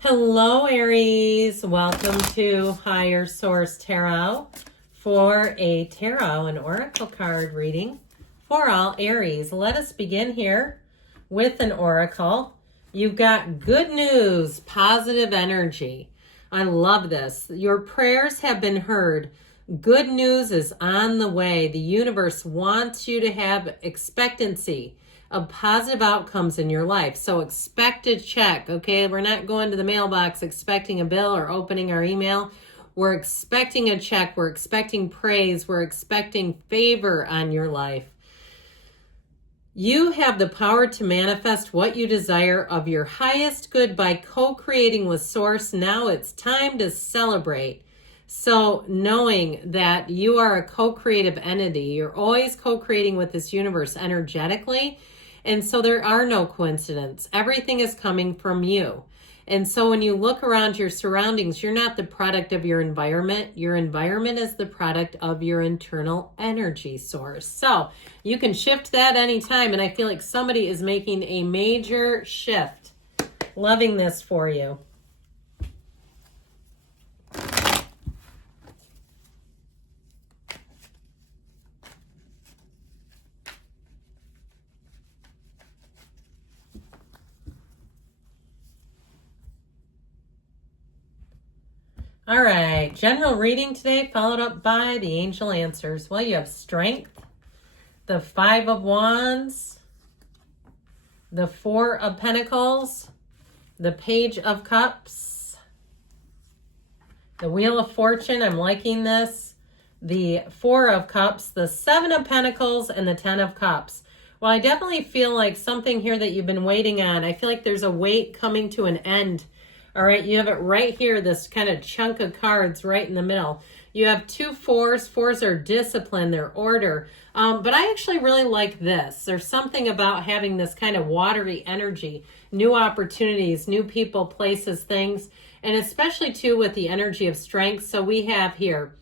Hello, Aries. Welcome to Higher Source Tarot for a tarot and oracle card reading for all Aries. Let us begin here with an oracle. You've got good news, positive energy. I love this. Your prayers have been heard. Good news is on the way. The universe wants you to have expectancy of positive outcomes in your life. So expect a check, okay? We're not going to the mailbox expecting a bill or opening our email. We're expecting a check. We're expecting praise. We're expecting favor on your life. You have the power to manifest what you desire of your highest good by co-creating with Source. Now it's time to celebrate. So knowing that you are a co-creative entity, you're always co-creating with this universe energetically. And so there are no coincidences. Everything is coming from you. And so when you look around your surroundings, you're not the product of your environment. Your environment is the product of your internal energy source. So you can shift that anytime. And I feel like somebody is making a major shift. Loving this for you. All right, general reading today, followed up by the angel answers. Well, you have strength, the 5 of Wands, the 4 of Pentacles, the Page of Cups, the Wheel of Fortune. I'm liking this. The 4 of Cups, the 7 of Pentacles, and the 10 of Cups. Well, I definitely feel like something here that you've been waiting on. I feel like there's a wait coming to an end. All right, you have it right here, this kind of chunk of cards right in the middle. You have 2 4s. 4s are discipline, they're order. But I actually really like this. There's something about having this kind of watery energy, new opportunities, new people, places, things, and especially too with the energy of strength. So we have here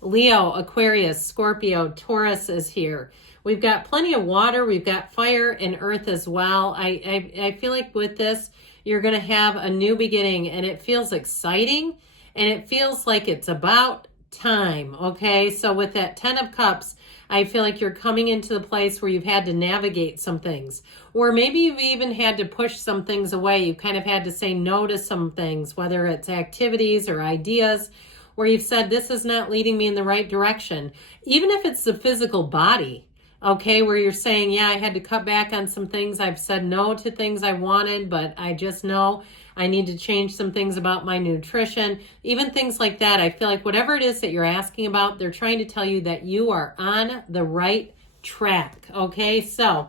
Leo, Aquarius, Scorpio, Taurus is here. We've got plenty of water. We've got fire and earth as well. I feel like with this, you're going to have a new beginning, and it feels exciting, and it feels like it's about time, okay? So with that 10 of Cups, I feel like you're coming into the place where you've had to navigate some things, or maybe you've even had to push some things away. You've kind of had to say no to some things, whether it's activities or ideas, where you've said, this is not leading me in the right direction, even if it's the physical body. Okay, where you're saying, yeah, I had to cut back on some things. I've said no to things I wanted, but I just know I need to change some things about my nutrition. Even things like that. I feel like whatever it is that you're asking about, they're trying to tell you that you are on the right track. Okay, so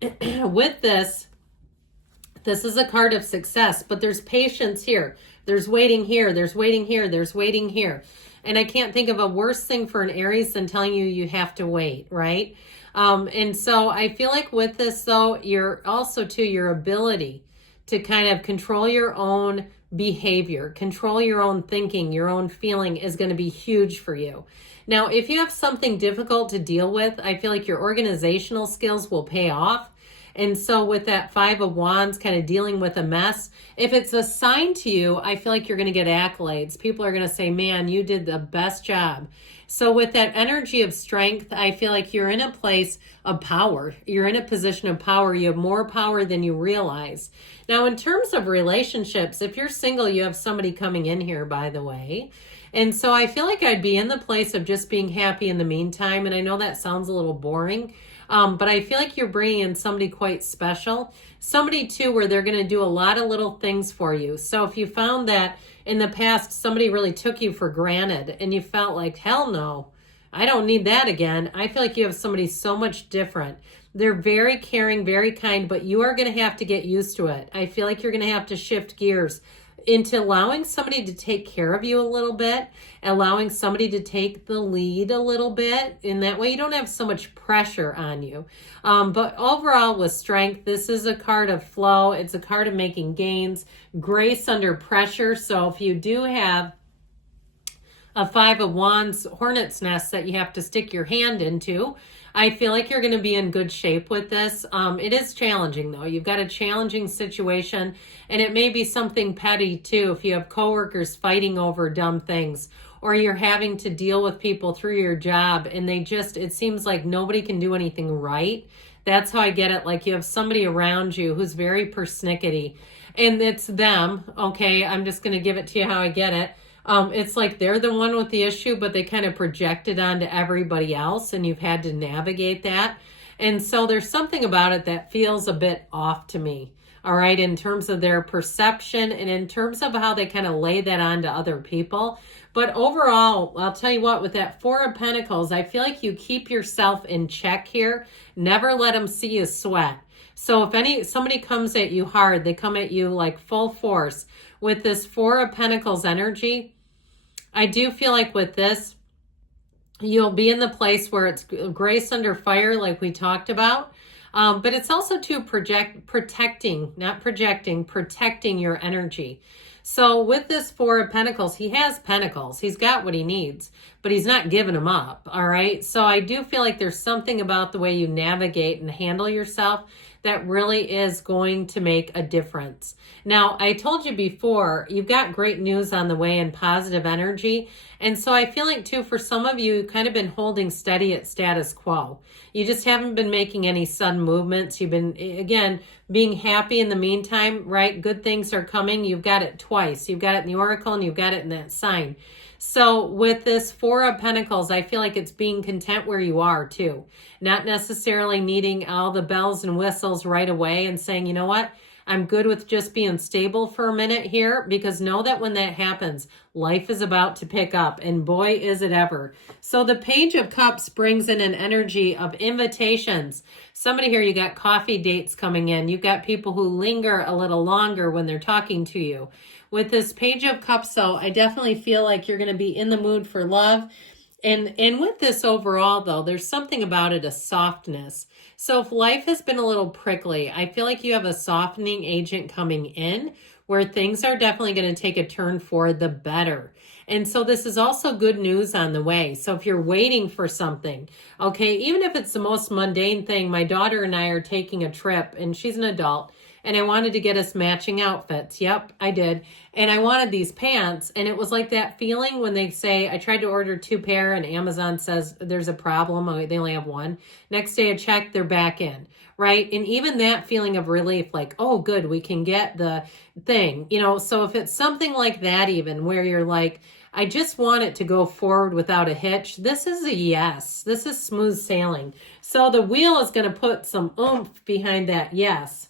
with this is a card of success, but there's patience here. There's waiting here. There's waiting here. There's waiting here. And I can't think of a worse thing for an Aries than telling you you have to wait, right? And so I feel like with this, though, you're also, too, your ability to kind of control your own behavior, control your own thinking, your own feeling is going to be huge for you. Now, if you have something difficult to deal with, I feel like your organizational skills will pay off. And so with that 5 of Wands, kind of dealing with a mess, if it's assigned to you, I feel like you're going to get accolades. People are going to say, man, you did the best job. So with that energy of strength, I feel like you're in a place of power. You're in a position of power. You have more power than you realize. Now, in terms of relationships, if you're single, you have somebody coming in here, by the way. And so I feel like I'd be in the place of just being happy in the meantime. And I know that sounds a little boring, but I feel like you're bringing in somebody quite special. Somebody, too, where they're going to do a lot of little things for you. So if you found that in the past somebody really took you for granted and you felt like, hell no, I don't need that again, I feel like you have somebody so much different. They're very caring, very kind, but you are going to have to get used to it. I feel like you're going to have to shift gears into allowing somebody to take care of you a little bit, allowing somebody to take the lead a little bit. In that way, you don't have so much pressure on you. But overall, with strength, this is a card of flow. It's a card of making gains, grace under pressure. So if you do have a Five of Wands hornet's nest that you have to stick your hand into. I feel like you're going to be in good shape with this. It is challenging though. You've got a challenging situation, and it may be something petty too. If you have coworkers fighting over dumb things, or you're having to deal with people through your job and it seems like nobody can do anything right. That's how I get it. Like you have somebody around you who's very persnickety, and it's them. Okay, I'm just going to give it to you how I get it. It's like they're the one with the issue, but they kind of project it onto everybody else, and you've had to navigate that. And so there's something about it that feels a bit off to me, all right, in terms of their perception and in terms of how they kind of lay that on to other people. But overall, I'll tell you what, with that Four of Pentacles, I feel like you keep yourself in check here. Never let them see you sweat. So if somebody comes at you hard, they come at you like full force. With this Four of Pentacles energy, I do feel like with this, you'll be in the place where it's grace under fire, like we talked about. But it's also protecting your energy. So with this Four of Pentacles, he has pentacles. He's got what he needs, but he's not giving them up, all right? So I do feel like there's something about the way you navigate and handle yourself that really is going to make a difference. Now, I told you before, you've got great news on the way and positive energy. And so I feel like, too, for some of you, you've kind of been holding steady at status quo. You just haven't been making any sudden movements. You've been, again, being happy in the meantime, right? Good things are coming. You've got it twice. You've got it in the Oracle and you've got it in that sign. So with this Four of Pentacles, I feel like it's being content where you are too. Not necessarily needing all the bells and whistles right away and saying, you know what, I'm good with just being stable for a minute here, because know that when that happens, life is about to pick up, and boy, is it ever. So the Page of Cups brings in an energy of invitations. Somebody here, you got coffee dates coming in. You've got people who linger a little longer when they're talking to you. With this Page of Cups, though, I definitely feel like you're going to be in the mood for love. And with this overall, though, there's something about it, a softness. So if life has been a little prickly, I feel like you have a softening agent coming in where things are definitely going to take a turn for the better. And so this is also good news on the way. So if you're waiting for something, okay, even if it's the most mundane thing, my daughter and I are taking a trip, and she's an adult, and I wanted to get us matching outfits. Yep, I did. And I wanted these pants, and it was like that feeling when they say, I tried to order 2 pair and Amazon says there's a problem. They only have 1. Next day I check, they're back in, right? And even that feeling of relief, like, oh, good, we can get the thing, you know? So if it's something like that, even where you're like, I just want it to go forward without a hitch, this is a yes. This is smooth sailing. So the wheel is going to put some oomph behind that yes.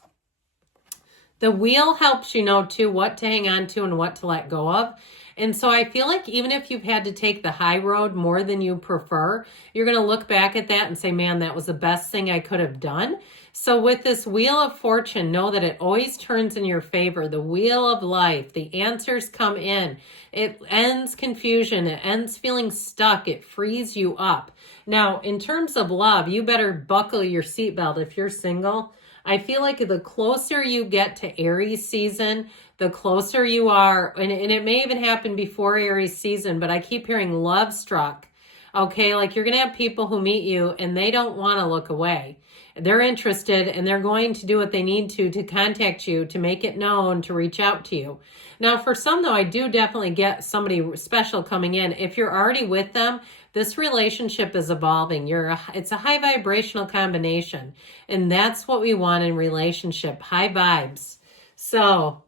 The wheel helps you know, too, what to hang on to and what to let go of. And so I feel like even if you've had to take the high road more than you prefer, you're going to look back at that and say, man, that was the best thing I could have done. So with this Wheel of Fortune, know that it always turns in your favor. The wheel of life, the answers come in. It ends confusion. It ends feeling stuck. It frees you up. Now, in terms of love, you better buckle your seatbelt if you're single. I feel like the closer you get to Aries season, the closer you are, and it may even happen before Aries season, but I keep hearing love struck. Okay, like you're going to have people who meet you and they don't want to look away. They're interested and they're going to do what they need to contact you, to make it known, to reach out to you. Now, for some, though, I do definitely get somebody special coming in. If you're already with them, this relationship is evolving. It's a high vibrational combination, and that's what we want in relationship, high vibes. So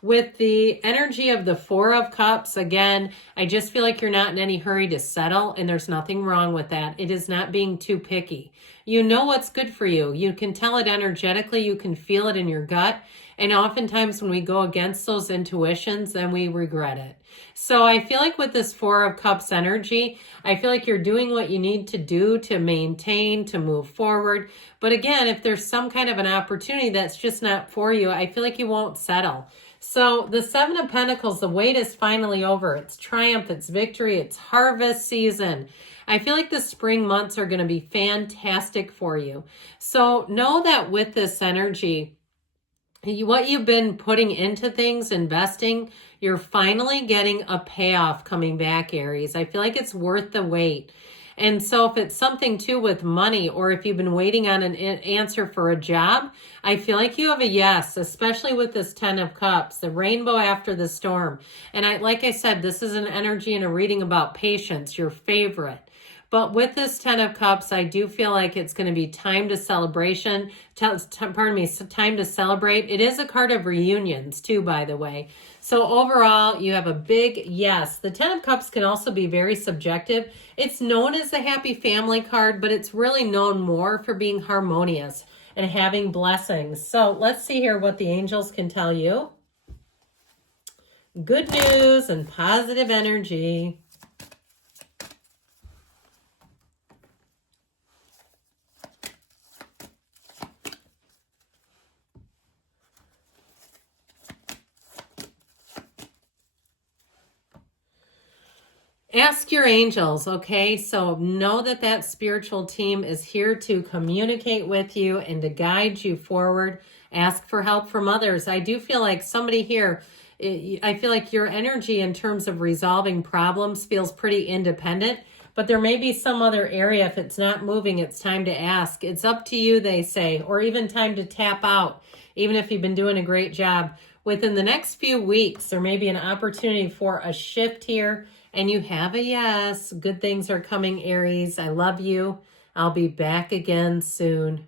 with the energy of the Four of Cups, again, I just feel like you're not in any hurry to settle, and there's nothing wrong with that. It is not being too picky. You know what's good for you. You can tell it energetically. You can feel it in your gut. And oftentimes when we go against those intuitions, then we regret it. So I feel like with this Four of Cups energy, I feel like you're doing what you need to do to maintain, to move forward. But again, if there's some kind of an opportunity that's just not for you, I feel like you won't settle. So the Seven of Pentacles, the wait is finally over. It's triumph, it's victory, it's harvest season. I feel like the spring months are going to be fantastic for you. So know that with this energy, what you've been putting into things, investing, you're finally getting a payoff coming back, Aries. I feel like it's worth the wait. And so if it's something too with money, or if you've been waiting on an answer for a job, I feel like you have a yes, especially with this 10 of Cups, the rainbow after the storm. And like I said, this is an energy and a reading about patience, your favorite. But with this 10 of Cups, I do feel like it's going to be time to celebration. Time to celebrate. It is a card of reunions too, by the way. So overall, you have a big yes. The 10 of Cups can also be very subjective. It's known as the happy family card, but it's really known more for being harmonious and having blessings. So let's see here what the angels can tell you. Good news and positive energy. Ask your angels, okay? So know that that spiritual team is here to communicate with you and to guide you forward. Ask for help from others. I do feel like somebody here, I feel like your energy in terms of resolving problems feels pretty independent, but there may be some other area. If it's not moving, it's time to ask. It's up to you, they say, or even time to tap out, even if you've been doing a great job. Within the next few weeks, there may be an opportunity for a shift here. And you have a yes. Good things are coming, Aries. I love you. I'll be back again soon.